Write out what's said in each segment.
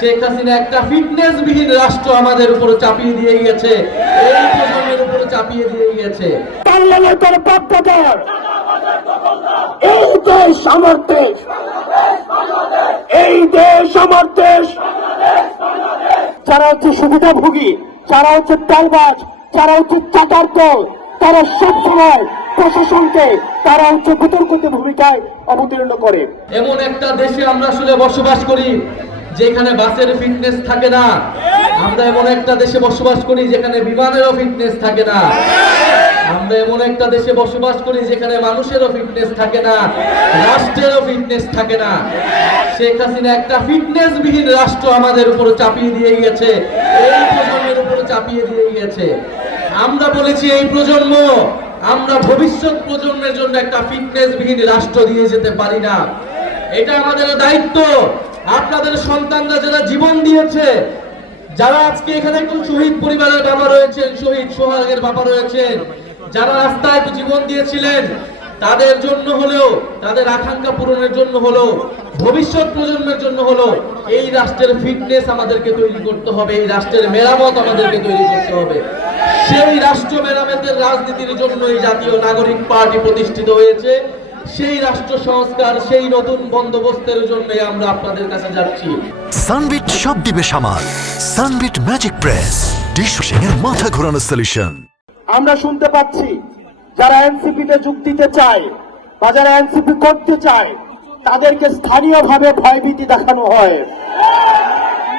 শেখ হাসিনা একটা ফিটনেসবিহীন রাষ্ট্র আমাদের উপর চাপিয়ে দিয়ে গিয়েছে, এই প্রজন্মের উপর চাপিয়ে দিয়ে গিয়েছে। পার্লামেন্টের পক্ষকার এই দেশ আমার দেশ, এই দেশ আমার দেশ। যারা হচ্ছে সুবিধাভোগী, যারা হচ্ছে টালবাজ, যারা হচ্ছে চাটার দল, তারা সবসময় প্রশাসনকে তারা হচ্ছে বিতর্কিত ভূমিকায় অবতীর্ণ করে। এমন একটা দেশে আমরা আসলে বসবাস করি যেখানে বাসের ফিটনেস থাকে না। আমরা এমন একটা দেশে বসবাস করি যেখানে বিমানেরও ফিটনেস থাকে না। আমরা এমন একটা দেশে বসবাস করি যেখানে মানুষেরও ফিটনেস থাকে না, রাষ্ট্রেরও ফিটনেস থাকে না। শেখ হাসিনা একটা ফিটনেসবিহীন রাষ্ট্র আমাদের উপর চাপিয়ে দিয়ে গিয়েছে, এই প্রজন্মের উপর চাপিয়ে দিয়ে গিয়েছে। আমরা বলেছি এই প্রজন্ম, আমরা ভবিষ্যৎ প্রজন্মের জন্য একটা ফিটনেসবিহীন রাষ্ট্র দিয়ে যেতে পারি না। এটা আমাদের দায়িত্ব। আপনাদের সন্তানরা যারা জীবন দিয়েছে, যারা আজকে এখানে একজন শহীদ পরিবারের বাবা রয়েছেন, শহীদ সোহাগের বাবা রয়েছেন, যারা রাস্তায় জীবন দিয়েছিলেন, তাদের জন্য হলেও, তাদের আকাঙ্ক্ষা পূরণের জন্য হলো, ভবিষ্যৎ প্রজন্মের জন্য হলো এই রাষ্ট্রের ফিটনেস আমাদেরকে তৈরি করতে হবে, এই রাষ্ট্রের মেরামত আমাদেরকে তৈরি করতে হবে। সেই রাষ্ট্র মেরামতের রাজনীতির জন্য এই জাতীয় নাগরিক পার্টি প্রতিষ্ঠিত হয়েছে। সেই রাষ্ট্র সংস্কার, সেই নতুন বন্দোবস্তের জন্য আমরা আপনাদের কাছে যাচ্ছি। সানবিট সব দিবে সামাল। সানবিট ম্যাজিক প্রেস, ডিশওয়াশিং এর মাথা ঘোরানো সলিউশন। আমরা শুনতে পাচ্ছি যারা এনসিপি তে যোগ দিতে চায় বা যারা এনসিপি করতে চায়, তাদেরকে স্থানীয়ভাবে ভয়ভীতি দেখানো হয়,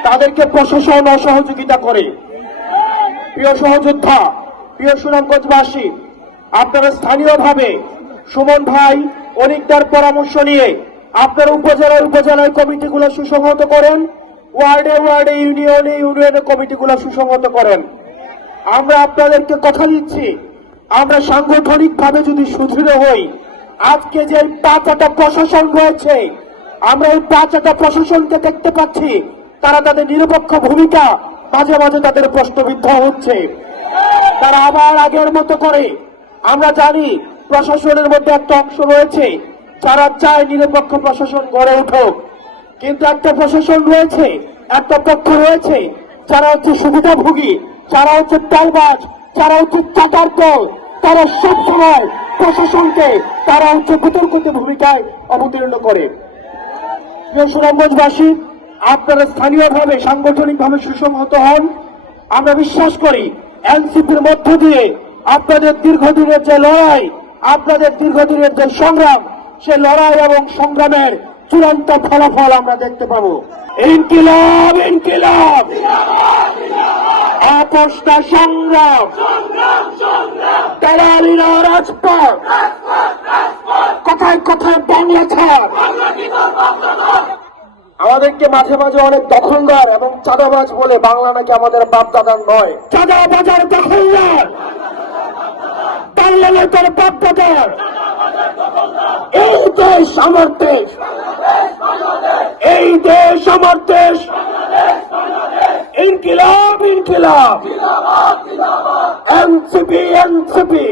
তাদেরকে প্রশাসন অসহযোগিতা করে। প্রিয় সহযোদ্ধা, প্রিয় সুনামগঞ্জবাসী, আপনারা স্থানীয়ভাবে সুমন ভাই অনিকদার পরামর্শ নিয়ে আপনার উপজেলায় কমিটিগুলো সুসংহত করেন, ওয়ার্ডে ইউনিয়নে কমিটিগুলো সুসংহত করেন। আমরা আপনাদেরকে কথা দিচ্ছি, আমরা সাংগঠনিকভাবে যদি সুদৃঢ় হই, আজকে যে পাঁচটা প্রশাসন রয়েছে, আমরা এই পাঁচটা প্রশাসনকে দেখতে পাচ্ছি তারা তাদের নিরপেক্ষ ভূমিকা মাঝে মাঝে তাদের প্রশ্নবিদ্ধ হচ্ছে। তারা আবার আগের মতো করে, আমরা জানি প্রশাসনের মধ্যে একটা অংশ রয়েছে যারা চায় নিরপেক্ষ প্রশাসন গড়ে উঠুক, কিন্তু একটা প্রশাসন রয়েছে, একটা পক্ষ রয়েছে যারা হচ্ছে সুবিধাভোগী, যারা হচ্ছে টালবাজ, যারা হচ্ছে চাটার দল, তারা সবসময় প্রশাসনকে তারা হচ্ছে বিতর্কিত ভূমিকায় অবতীর্ণ করে। প্রিয় সুনামগঞ্জবাসী, আপনারা স্থানীয়ভাবে সাংগঠনিকভাবে সুসংহত হন। আমরা বিশ্বাস করি এনসিপির মধ্য দিয়ে আপনাদের দীর্ঘদিনের যে লড়াই, আপনাদের দীর্ঘদিনের যে সংগ্রাম, সে লড়াই এবং সংগ্রামের চূড়ান্ত ফলাফল আমরা দেখতে পাবো। ইনকিলাব ইনকিলাব, আপোষটা সংগ্রাম, দালালিরা রাজপথ, কথায় কথায় বাংলা ছাড়। আমাদেরকে মাঝে মাঝে অনেক দখলদার এবং চাঁদাবাজ বলে, বাংলা নাকি আমাদের বাপ দাদার নয়। চাঁদাবাজার দখলদার, পার্লামেন্টের পক্ষকার এই দেশ আমার দেশ, এই দেশ আমার দেশ। ইনকিলাব ইনকিলাব, এনসিপি এনসিপি।